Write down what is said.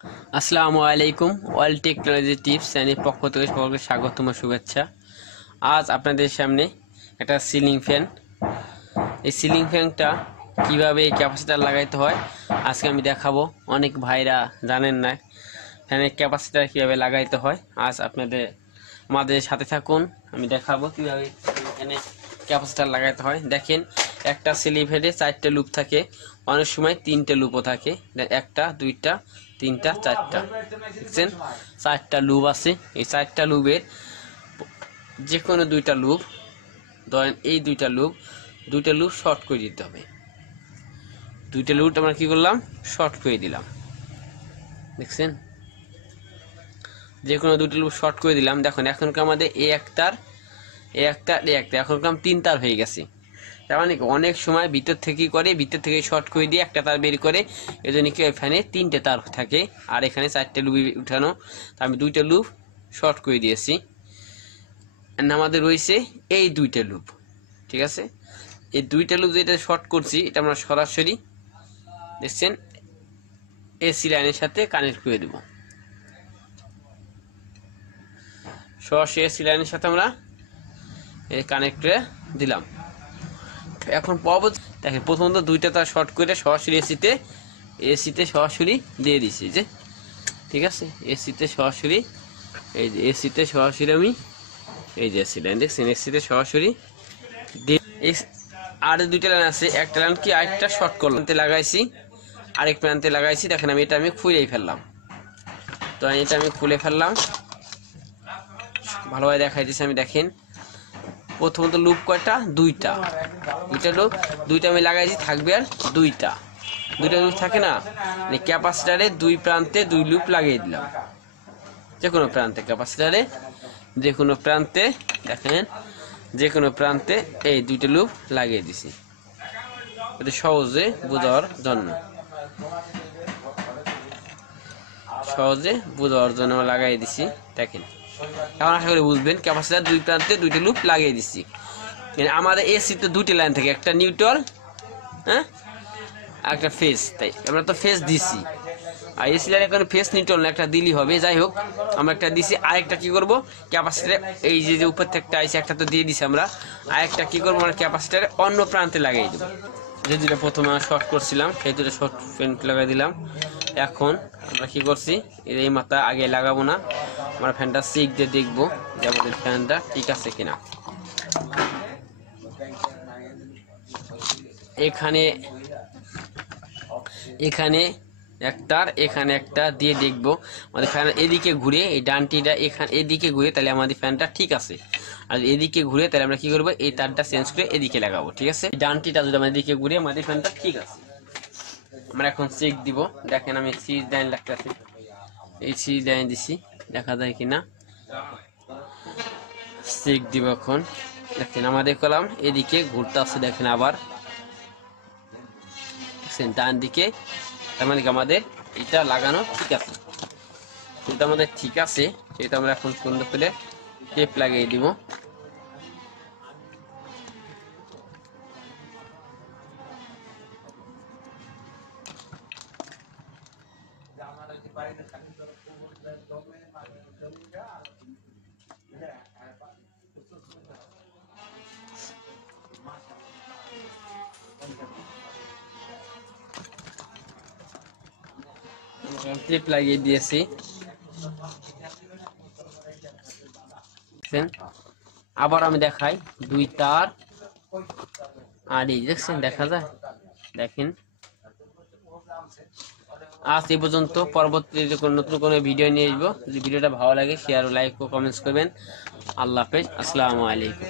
আসসালামু আলাইকুম। All technology tips চ্যানেলের পক্ষ থেকে সকলকে স্বাগতম ও শুভেচ্ছা। আজ আপনাদের সামনে একটা সিলিং ফ্যান, এই সিলিং ফ্যানটা কিভাবে ক্যাপাসিটার লাগাইতে হয় আজকে আমি দেখাবো। অনেক ভাইরা জানেন না ফ্যানের ক্যাপাসিটার কিভাবে লাগাইতে হয়। আজ আমাদের সাথে থাকুন, আমি দেখাবো কিভাবে এখানে ক্যাপাসিটার লাগাইতে হয়। দেখেন, একটা সিলিং ফ্যানে 4টে লুপ থাকে, অনেক সময় 3টে লুপও থাকে। 1টা 2টা 3টা 4টা, দেখছেন 4টা লুপ আছে। এই 4টা লুপের যে কোনো 2টা লুপ, ধরেন এই 2টা লুপ শর্ট করে দিতে হবে। 2টা লুপ আমরা কি করলাম, শর্ট করে দিলাম। দেখছেন, যে কোনো 2টা লুপ শর্ট করে দিলাম। দেখুন এখনকার আমাদের এ এক তার এখনকার 3 তার হয়ে গেছে। তার মানে অনেক সময় ভিতর থেকে শর্ট করে দিয়ে একটা তার বের করে, এই জন্য কি ফ্যানে 3টে তার থাকে আর এখানে 4টে লুপ উঠানো। তা আমি 2টা লুপ শর্ট করে দিয়েছি। আমাদের রয়েছে এই 2টা লুপ, ঠিক আছে। এই 2টা লুপ যেটা শর্ট করছি, এটা আমরা সরাসরি দেখছেন এসি লাইনের সাথে কানেক্ট করে দেব। সরাসরি এসি লাইনের সাথে আমরা এই কানেক্ট করে দিলাম। এখন দেখেন, প্রথমত 2টা তার শর্ট করে সরাসরি এসিতে সরাসরি দিয়ে দিছি, যে ঠিক আছে। এসিতে সরাসরি আমি এই যে এসি লাইন দেখছেন, এসিতে সরাসরি দিয়ে। আর 2টা লাইন আছে, একটা লাইন কি আরেকটা শর্ট করলাম লাগাইছি, আরেক প্রান্তে লাগাইছি। দেখেন আমি এটা খুলেই ফেললাম। তো এটা আমি খুলে ফেললাম, ভালোভাবে দেখাই দিচ্ছি আমি। দেখেন প্রথমত লুপ কয়টা, 2টা লুপ, 2টা আমি লাগাইছি, থাকবে আর 2টা লুপ থাকে না। ক্যাপাসিটারে 2 প্রান্তে 2 লুপ লাগিয়ে দিলাম। যে কোনো প্রান্তে ক্যাপাসিটারে দেখেন যে কোনো প্রান্তে এই 2টা লুপ লাগিয়ে দিছি, এটা সহজে বোঝার জন্য লাগাই দিছি। দেখেন এখন আশা করি বুঝবেন, ক্যাপাসিটার 2 প্রান্তে 2টা লুপ লাগিয়ে দিচ্ছি। আমাদের এসিতে 2টি লাইন থাকে, একটা নিউট্রাল, হ্যাঁ, আর একটা ফেজ। তাই আমরা তো ফেজ দিছি, আর এসি লাইনে কোনো ফেজ নিউট্রাল না, একটা দিলেই হবে। যাই হোক, আমরা একটা দিছি, আরেকটা কি করব, ক্যাপাসিটারে এই যে উপর থেকে একটা তো দিয়ে দিছি আমরা, আরেকটা কি করবো, আমরা ক্যাপাসিটারে অন্য প্রান্তে লাগিয়ে দেবো। যে 2টা প্রথমে শর্ট করছিলাম, সেই 2টা শর্ট ফ্যান লাগাই দিলাম। এখন আমরা কি করছি, এই মাথা আগে লাগাবো না, আমরা ফ্যানটা চেক দিয়ে দেখবো যে আমাদের ফ্যানটা ঠিক আছে কিনা। এখানে এখানে একটা দিয়ে দেখবো আমাদের ফ্যান এদিকে ঘুরে, এই ডানটিটা এদিকে ঘুরে, তাহলে আমাদের ফ্যানটা ঠিক আছে। আর এদিকে ঘুরে তাহলে আমরা কি করবো, এই তারটা চেঞ্জ করে এদিকে লাগাবো, ঠিক আছে। ডানটিটা যদি আমাদের দিকে ঘুরে, আমাদের ফ্যানটা ঠিক আছে। আমরা এখন চেক দিব। দেখেন আমি সিরিজ লাইন লাগতেছে, এই সিরিজ লাইন দিছি, দেখা যায় কিনা চেক দিব এখন। দেখেন আমাদের কলাম এদিকে ঘুরতে আসছে, দেখেন আবার ডান দিকে, তার মানে আমাদের এটা লাগানো ঠিক আছে। যেটা আমাদের ঠিক আছে সেটা আমরা এখন সুন্দর করে টেপ লাগিয়ে দিব। টেপ লাগিয়ে দিয়েছি, আবার আমি দেখাই 2 তার আর এই দেখছেন, দেখা যায়। দেখেন আজ এই পর্যন্ত, পরবর্তী নতুন কোনো ভিডিও নিয়ে আসবো। যদি ভিডিওটা ভালো লাগে শেয়ার ও লাইক ও কমেন্টস করবেন। আল্লাহ হাফেজ, আসসালামু আলাইকুম।